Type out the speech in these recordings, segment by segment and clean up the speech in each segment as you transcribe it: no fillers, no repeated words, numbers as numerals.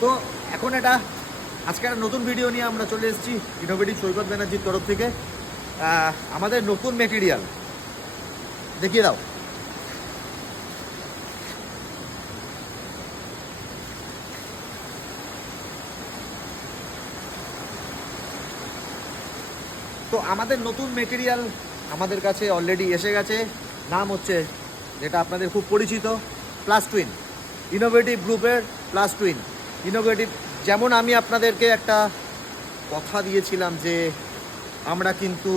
তো এখন আজকে একটা নতুন ভিডিও নিয়ে আমরা চলে এসেছি ইনোভেটিভ সৈকত ব্যানার্জির তরফ থেকে। আমাদের নতুন মেটেরিয়াল দেখিয়ে দাও। তো আমাদের নতুন মেটেরিয়াল আমাদের কাছে অলরেডি এসে গেছে। নাম হচ্ছে, যেটা আপনাদের খুব পরিচিত, প্লাস টুইন। ইনোভেটিভ গ্রুপের প্লাস টুইন। ইনোভেটিভ, যেমন আমি আপনাদেরকে একটা কথা দিয়েছিলাম যে আমরা কিন্তু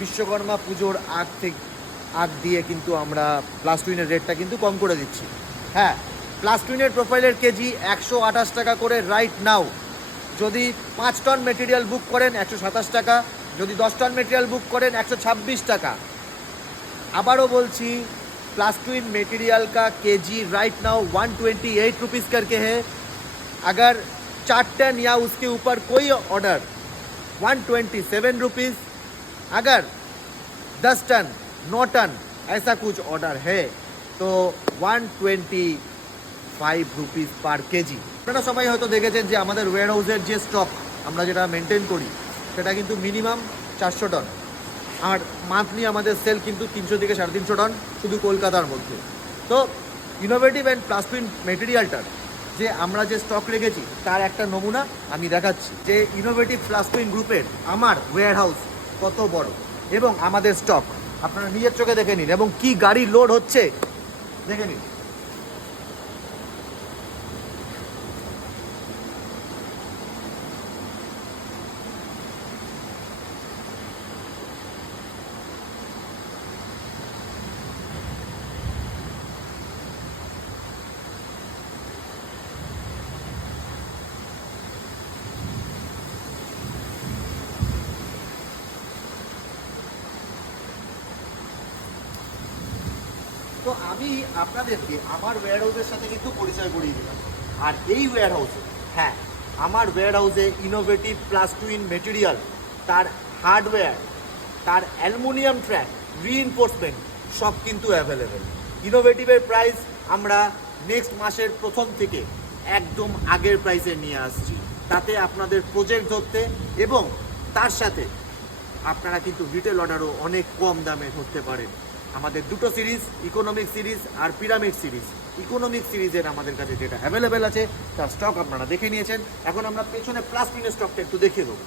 বিশ্বকর্মা পুজোর আগ দিয়ে কিন্তু আমরা প্লাস টুইনের রেটটা কিন্তু কম করে দিচ্ছি। হ্যাঁ, প্লাস টুইনের প্রোফাইলের কেজি 128 টাকা করে রাইট নাও। যদি 5 টন মেটেরিয়াল বুক করেন 127 টাকা, যদি 10 टन मटेरियल बुक करें 126 टाका। आबारो बोलছি, प्लास ट्विन मटेरियल का केजी राइट नाउ 128 रुपीज़ करके है। अगर 4 टन या उसके ऊपर कोई ऑर्डर 127 रुपीज़। अगर 10 टन 9 टन ऐसा कुछ ऑर्डर है तो 125 रुपीज़ पर केजी। আপনারা সবাই হয়তো দেখেছেন যে আমাদের ওয়্যারহাউসের যে স্টক আমরা যেটা মেনটেন করি সেটা কিন্তু মিনিমাম 400 টন, আর মান্থলি আমাদের সেল কিন্তু 300 থেকে 350 টন শুধু কলকাতার মধ্যে। তো ইনোভেটিভ অ্যান্ড প্লাস টুইন মেটেরিয়ালটার যে আমরা যে স্টক রেখেছি তার একটা নমুনা আমি দেখাচ্ছি, যে ইনোভেটিভ প্লাস টুইন গ্রুপের আমার ওয়্যারহাউস কত বড় এবং আমাদের স্টক আপনারা নিজের চোখে দেখে নিন, এবং কি গাড়ি লোড হচ্ছে দেখে নিন। তো আমি আপনাদেরকে আমার ওয়্যারহাউসের সাথে কিন্তু পরিচয় করিয়ে দিলাম। আর এই ওয়্যারহাউসে, হ্যাঁ, আমার ওয়্যারহাউসে ইনোভেটিভ প্লাস টুইন মেটেরিয়াল, তার হার্ডওয়্যার, তার অ্যালুমিনিয়াম ট্র্যাক, রিইনফোর্সমেন্ট সব কিন্তু অ্যাভেলেবেল। ইনোভেটিভের প্রাইস আমরা নেক্সট মাসের প্রথম থেকে একদম আগের প্রাইসে নিয়ে আসছি, তাতে আপনাদের প্রজেক্ট ধরতে এবং তার সাথে আপনারা কিন্তু রিটেল অর্ডারও অনেক কম দামে ধরতে পারেন। আমাদের দুটো সিরিজ, ইকোনমিক সিরিজ আর পিরামিড সিরিজ। ইকোনমিক সিরিজের আমাদের কাছে যেটা অ্যাভেলেবেল আছে তার স্টক আপনারা দেখে নিয়েছেন। এখন আমরা পেছনে প্লাস টুইনের স্টকটা একটু দেখিয়ে দেবো।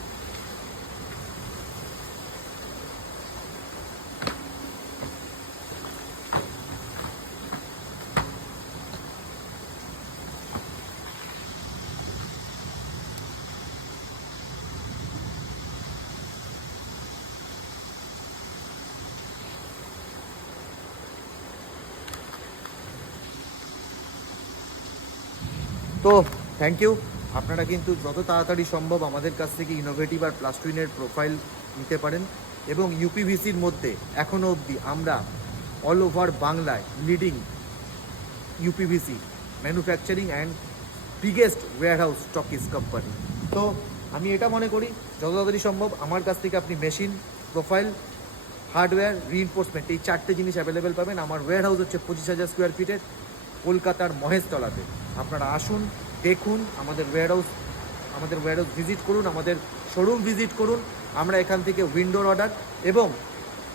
তো থ্যাংক ইউ। আপনারা কিন্তু যত তাড়াতাড়ি সম্ভব আমাদের কাছ থেকে ইনোভেটিভ আর প্লাস টুইনের প্রোফাইল নিতে পারেন। এবং ইউপিভিসির মধ্যে এখনও অবধি আমরা অল ওভার বাংলায় leading UPVC manufacturing and biggest warehouse stockist company. তো আমি এটা মনে করি যত তাড়াতাড়ি সম্ভব আমার কাছ থেকে আপনি মেশিন, প্রোফাইল, হার্ডওয়্যার, রিইনফোর্সমেন্ট, এই 4টে জিনিস অ্যাভেলেবেল পাবেন। আমার ওয়্যারহাউস হচ্ছে 25,000 স্কোয়ার ফিটের, কলকাতার মহেশতলাতে। আপনারা আসুন, দেখুন আমাদের ওয়্যারহাউস ভিজিট করুন, আমাদের শোরুম ভিজিট করুন। আমরা এখান থেকে উইন্ডোর অর্ডার এবং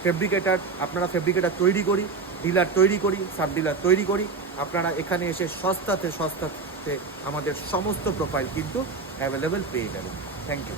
ফেব্রিকেটার তৈরি করি, ডিলার তৈরি করি, সাব ডিলার তৈরি করি। আপনারা এখানে এসে সস্তাতে আমাদের সমস্ত প্রোফাইল কিন্তু অ্যাভেলেবেল পেয়ে যাবেন। Thank you.